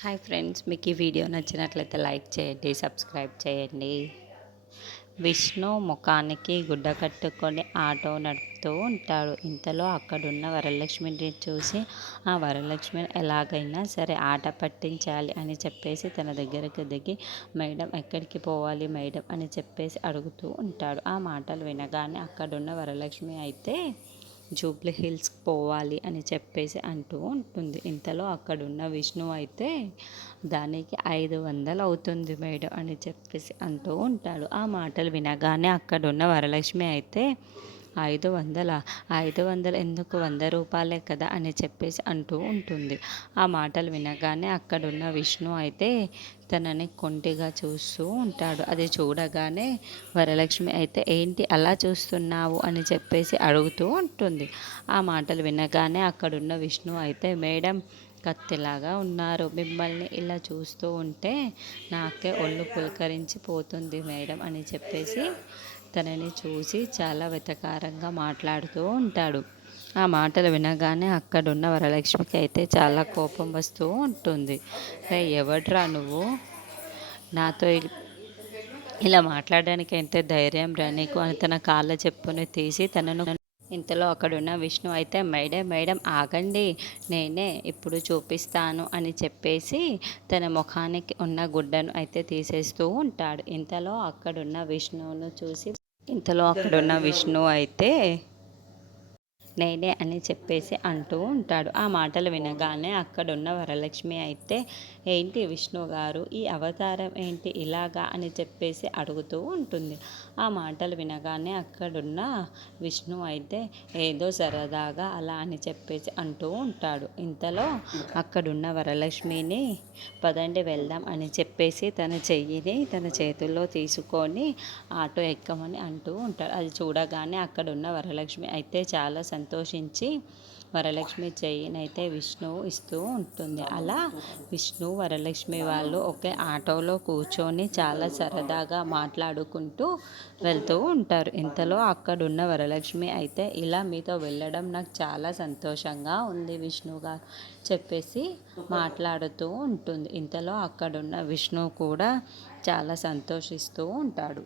Hi friends, మీకు ఈ video నచ్చినట్లయితే లైక్ చేయండి, సబ్స్క్రైబ్ చేయండి. విష్ణు ముఖానికి గుడ్డ కట్టుకొని ఆటో నడుపుతూ ఉంటాడు. ఇంతలో అక్కడున్న వరలక్ష్మిని చూసి ఆ వరలక్ష్మిని ఎలాగైనా సరే ఆట పట్టించాలి అని చెప్పేసి తన దగ్గరకు దిగి, మేడం ఎక్కడికి పోవాలి మేడం అని చెప్పేసి అడుగుతూ ఉంటాడు. ఆ మాటలు వినగానే అక్కడున్న వరలక్ష్మి అయితే జూబ్లీ హిల్స్కి పోవాలి అని చెప్పేసి అంటూ ఉంటుంది. ఇంతలో అక్కడున్న విష్ణు అయితే దానికి 500 అవుతుంది మేడం అని చెప్పేసి అంటూ ఉంటాడు. ఆ మాటలు వినగానే అక్కడున్న వరలక్ష్మి అయితే 500, 500 ఎందుకు, 100 రూపాయలే కదా అని చెప్పేసి అంటూ ఉంటుంది. ఆ మాటలు వినగానే అక్కడున్న విష్ణు అయితే తనని కొంటిగా చూస్తూ ఉంటాడు. అది చూడగానే వరలక్ష్మి అయితే ఏంటి అలా చూస్తున్నావు అని చెప్పేసి అడుగుతూ ఉంటుంది. ఆ మాటలు వినగానే అక్కడున్న విష్ణు అయితే మేడం కత్తిలాగా ఉన్నారు, మిమ్మల్ని ఇలా చూస్తూ ఉంటే నాకే ఒళ్ళు పులకరించిపోతుంది మేడం అని చెప్పేసి తనని చూసి చాలా వెటకారంగా మాట్లాడుతూ ఉంటాడు. ఆ మాటలు వినగానే అక్కడున్న వరలక్ష్మికి అయితే చాలా కోపం వస్తూ ఉంటుంది. రే ఎవడ్రా నువ్వు, నాతో ఇలా మాట్లాడడానికి ఎంత ధైర్యం రా నీకు అని తన కాళ్ళ చెప్పుని తీసి తనను. ఇంతలో అక్కడున్న విష్ణు అయితే మేడం మేడం ఆగండి, నేనే ఇప్పుడు చూపిస్తాను అని చెప్పేసి తన ముఖానికి ఉన్న గుడ్డను అయితే తీసేస్తూ ఉంటాడు. ఇంతలో అక్కడున్న విష్ణు అయితే నేనే అని చెప్పేసి అంటూ ఉంటాడు. ఆ మాటలు వినగానే అక్కడున్న వరలక్ష్మి అయితే ఏంటి విష్ణు గారు, ఈ అవతారం ఏంటి ఇలాగా అని చెప్పేసి అడుగుతూ ఉంటుంది. ఆ మాటలు వినగానే అక్కడున్న విష్ణు అయితే ఏదో సరదాగా అలా అని చెప్పేసి అంటూ ఉంటాడు. ఇంతలో అక్కడున్న వరలక్ష్మిని పదండి వెళ్దాం అని చెప్పేసి తన చెయ్యిని తన చేతుల్లో తీసుకొని ఆటో ఎక్కమని అంటూ ఉంటాడు. అది చూడగానే అక్కడున్న వరలక్ష్మి అయితే చాలా సంతోషించి వరలక్ష్మి చెయ్యినైతే విష్ణువు ఇస్తూ ఉంటుంది. అలా విష్ణు వరలక్ష్మి వాళ్ళు ఒకే ఆటోలో కూర్చొని చాలా సరదాగా మాట్లాడుకుంటూ వెళ్తూ ఉంటారు. ఇంతలో అక్కడున్న వరలక్ష్మి అయితే ఇలా మీతో వెళ్ళడం నాకు చాలా సంతోషంగా ఉంది విష్ణు గారు చెప్పేసి మాట్లాడుతూ ఉంటుంది. ఇంతలో అక్కడున్న విష్ణు కూడా చాలా సంతోషిస్తూ ఉంటాడు.